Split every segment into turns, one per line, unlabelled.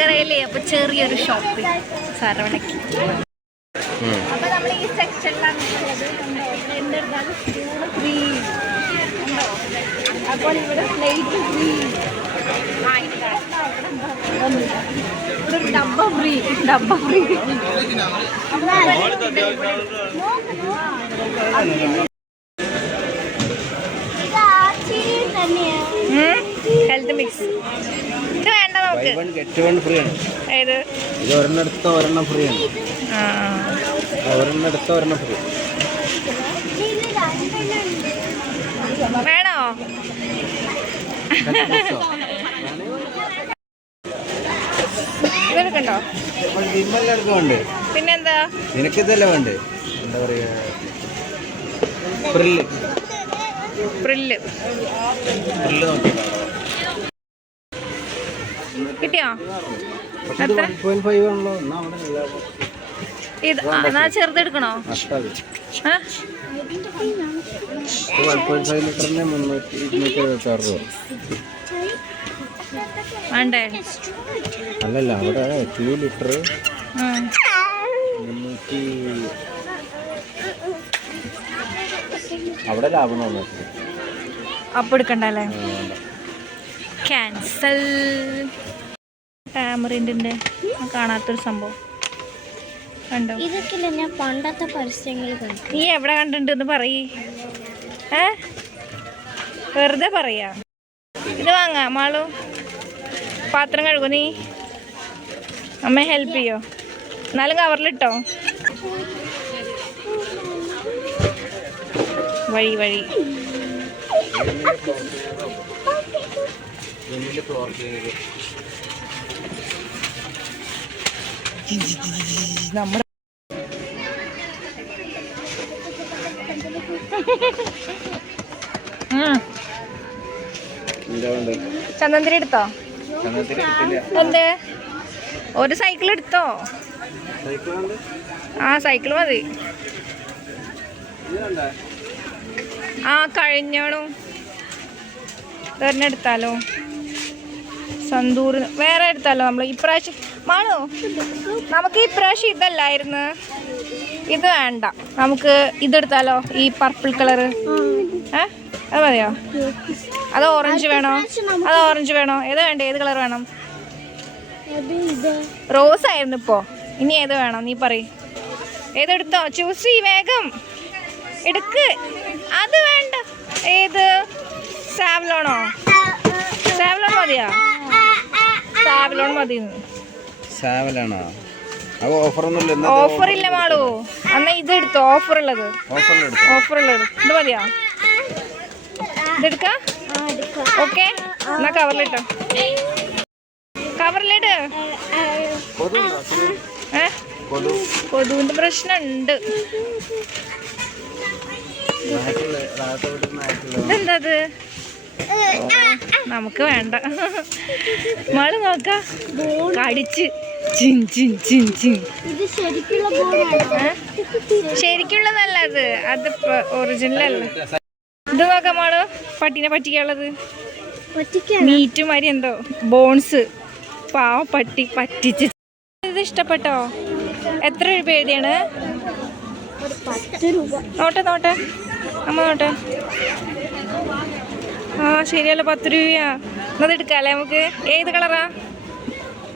ചേലക്കരയിലെ അപ്പൊ ചെറിയൊരു ഷോപ്പിംഗ് സരവണയ്ക്ക് അപ്പൊ നമ്മൾ ഈ സെക്ഷനിലാണ് ഉള്ളത്. കണ്ടോ? ഇവിടെ എന്തെടുത്താലും സ്പൂണ് ഫ്രീ കണ്ടോ അപ്പോൾ ഇവിടെ പ്ലേറ്റ് ഫ്രീ ഇവിടെ ഒരു ഡബ്ബ ഫ്രീ ഡബ്ബ ഫ്രീ ഹെൽത്ത് മിക്സ് നമുക്ക് ഏത്?
ഇത് ഒരെണ്ണം ഫ്രീ ആണ്.
ആ
ഒരെണ്ണം ഫ്രീ
വേണോ? ഇതെടുക്കണ്ടോ പിന്നെന്താ
നിനക്ക് ഇതല്ല വേണ്ടേ? എന്താ പറയാ?
പ്രില്ല്
പ്രില്ല് പ്രില്ല്
കിട്ടിയോ?
പക്ഷെ ഇത് എന്നാ
ചെറുതെടുക്കണോ? വേണ്ടേ?
അല്ലല്ല അവിടെ ടു ലിറ്റർ. മുന്നൂറ്റി അവിടെ ലാഭം
അപ്പൊ എടുക്കണ്ടല്ലേ ക്യാൻസൽ ടാമറിന്റെ കാണാത്തൊരു സംഭവം. കണ്ടോ?
ഇതൊക്കെ ഞാൻ പണ്ടത്തെ പരസ്യങ്ങൾ
നീ എവിടെ കണ്ടിട്ടുണ്ടെന്ന് പറയ്. ഏ? വെറുതെ പറയാ. ഇത് വാങ്ങാം മാളു. പാത്രം കഴുകു നീ. അമ്മ ഹെൽപ്പ് ചെയ്യോ? എന്നാലും കവറിലിട്ടോ? വഴി വഴി. ഉം.
വേണ്ടത്
ചന്ദനത്തിരി എടുത്തോ? എന്തേ? ഒരു സൈക്കിൾ എടുത്തോ? ആ സൈക്കിൾ മതി.
ആ
ആ തന്നെ എടുത്താലോ. സന്തൂർ വേറെ എടുത്താലോ നമ്മൾ ഇപ്രാവശ്യം മാണോ നമുക്ക് ഇപ്രാവശ്യം ഇതല്ലായിരുന്നു. ഇത് വേണ്ട. നമുക്ക് ഇതെടുത്താലോ ഈ പർപ്പിൾ കളറ് ഏ? അത് മതിയോ? അത് ഓറഞ്ച് വേണോ? അത് ഓറഞ്ച് വേണോ? ഏത് വേണ്ട? ഏത് കളർ വേണം? റോസ് ആയിരുന്നു ഇപ്പോ. ഇനി ഏത് വേണം? നീ പറ ഏതെടുത്തോ ചൂസ് ചെയ് വേഗം. എടുക്ക്. അത് വേണ്ട. ഏത്? സാവലോണോ? സാവ്ലോൺ മതിയോ? സാവലോൺ മതി
സാവലാണോ? അത് ഓഫറൊന്നുമില്ല.
ഓഫർ ഇല്ല മാളു. അന്ന് ഇത് എടുത്തോ ഓഫർ ഉള്ളത് ഓഫർ ഉള്ളത് ഇത് മതിയോ? ഇതെടുക്കാം
ആ എടുക്കാം.
ഓക്കെ. എന്നാ കവറിലിട്ടോ
കവറിലിട്ട്
ഏ?
കൊതു.
കൊതുവിന്റെ പ്രശ്നമുണ്ട്
നാട്ടിൽ
നമുക്ക് വേണ്ട. മോൾ നോക്ക. കടിച്ച്. ചിൻ ചിൻ ചിൻ ശരിക്കുള്ളതല്ല അത്. അത് ഒറിജിനൽ അല്ല. ഇത് നോക്കാം മോൾ. പട്ടിനെ പറ്റിക്കാനുള്ളത്. മീറ്റ് മാതിരി എന്തോ. ബോൺസ്. പാവ പട്ടി പറ്റിച്ച്. ഇത് ഇഷ്ടപ്പെട്ടോ? എത്ര രൂപ. നോട്ടെ നോട്ടെ. അമ്മ നോട്ടെ. ആ ശരിയല്ല പത്ത് രൂപയാ. എന്നത് എടുക്കാല്ലേ നമുക്ക്? ഏത് കളറാ?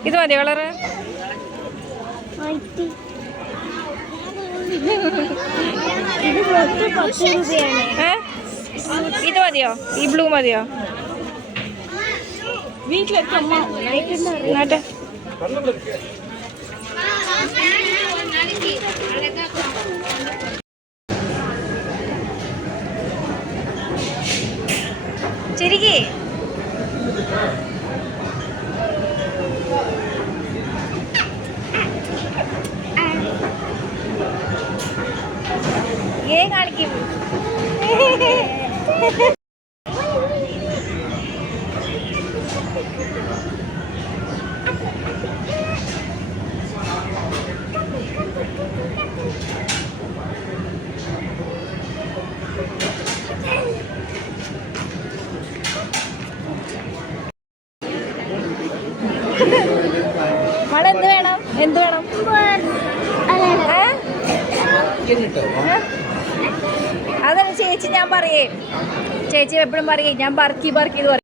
ഇത് മതി കളറ്?
ഇത്
മതിയോ? ഈ ബ്ലൂ മതിയോ? നോട്ടെ വെറുതെ കാണിക്കും. എന്ത് വേണം? എന്ത് വേണം? ചേച്ചി ഞാൻ പറയേ. ചേച്ചി എപ്പോഴും പറയേ ഞാൻ പറക്കി പറക്കി എന്ന് പറയും.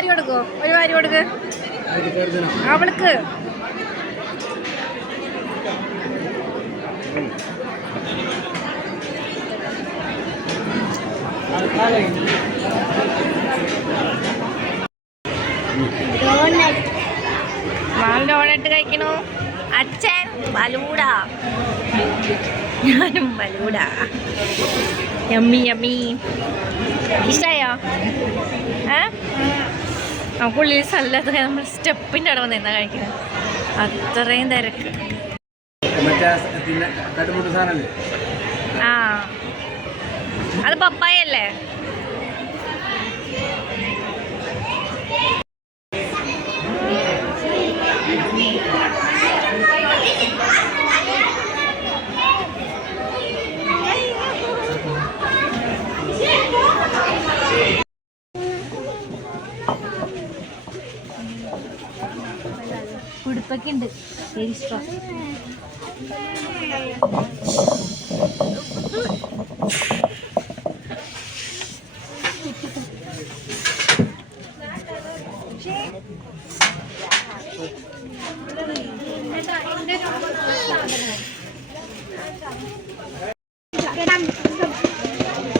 വാരി കൊടുക്കോ? ഒരു വാരി കൊടുക്ക്. അവൾക്ക്. മാൾ ഡോണറ്റ് കഴിക്കണു. അച്ഛൻ ബലൂട ഞാനും ബലൂട യമ്മി യമ്മി. ഇഷ്ടായോ? ഏ? നമുക്കുള്ളിൽ സ്ഥലത്ത് നമ്മൾ സ്റ്റെപ്പിന്റെ അവിടെ നിന്നാ കഴിക്കുന്നത് അത്രയും തിരക്ക്.
ആ
അത് പപ്പായല്ലേ ഉണ്ട്. വെരി സ്ട്രോങ്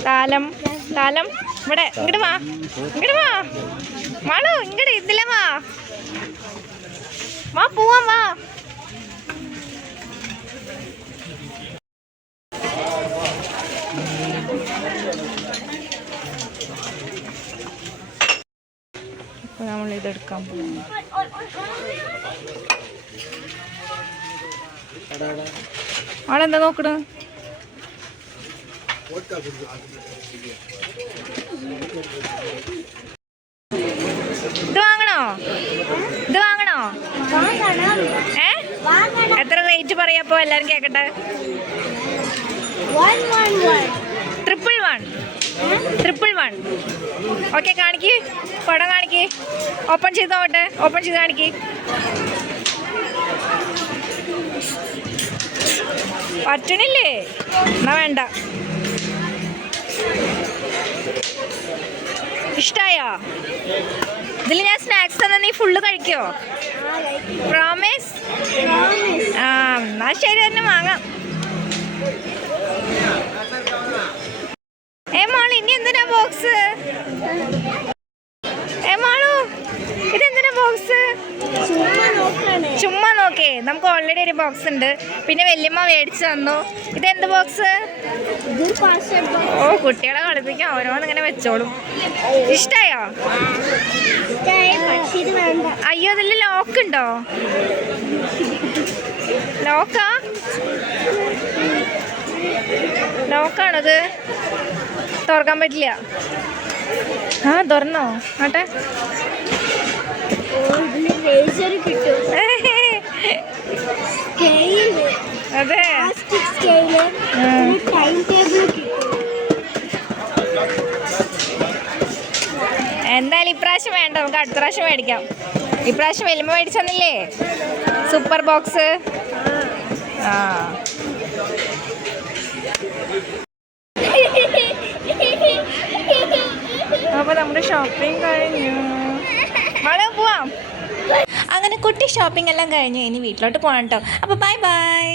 താലം താലം. ഇവിടെ ഇങ്ങോട്ട് വാ ഇങ്ങോട്ട് വാ. മാളു ഇങ്ങോട്ട് ഇതിലെ വാ. വാ പോവാം വാ. ഇപ്പൊ നമ്മൾ ഇതെടുക്കാൻ പോകും ആളെന്താ നോക്കണ? ഇത് വാങ്ങണോ? ഇത് വാങ്ങണോ? ഏ? എത്ര റേറ്റ് പറയാപ്പോ എല്ലാരും കേക്കട്ടെ? Triple one triple one okay കാണിക്ക്. പടം കാണിക്ക്. ഓപ്പൺ ചെയ്ത് നോക്കട്ടെ. ഓപ്പൺ ചെയ്ത് കാണിക്ക്. പറ്റണില്ലേ? എന്നാ വേണ്ട. ഇഷ്ടായോ? ഇതിൽ ഞാൻ സ്നാക്സ് തന്നെ നീ ഫുള്ള് കഴിക്കോ? പ്രോമിസ് ആ എന്നാ ശരി തന്നെ വാങ്ങാം. ഏ മോൾ ഇനി എന്തിനാ ബോക്സ് ഏ മോളു ഇതെന്തിനാ ബോക്സ്
ചുമ്മാ
നോക്കേ. നമുക്ക് ഓൾറെഡി ഒരു ബോക്സ് ഉണ്ട്. പിന്നെ വല്യമ്മ മേടിച്ചു തന്നു. എന്ത് ബോക്സ് ഓ കുട്ടികളെ കളിപ്പിക്കാൻ ഓരോന്ന് ഇങ്ങനെ വെച്ചോളും. ഇഷ്ടായോ? അയ്യോ അതിൽ ലോക്ക് ഉണ്ടോ? ലോക്കാ ലോക്കാണത് തുറക്കാൻ പറ്റില്ല. ആ തുറന്നോ? ആട്ടെ
ഓ ഇതിന് റേസർ കിട്ടും സ്കെയിൽ
അതെ. എന്തായാലും ഇപ്രാവശ്യം വേണ്ട. നമുക്ക് അടുത്ത പ്രാവശ്യം മേടിക്കാം. ഇപ്രാവശ്യം വലിയ മേടിച്ചെന്നില്ലേ? സൂപ്പർ ബോക്സ് ആ. അപ്പോൾ നമ്മുടെ ഷോപ്പിംഗ് കഴിഞ്ഞു. മോളെ പോവാം. അങ്ങനെ കുട്ടി ഷോപ്പിംഗ് എല്ലാം കഴിഞ്ഞു ഇനി വീട്ടിലോട്ട് പോകണം കേട്ടോ അപ്പോൾ ബൈ ബൈ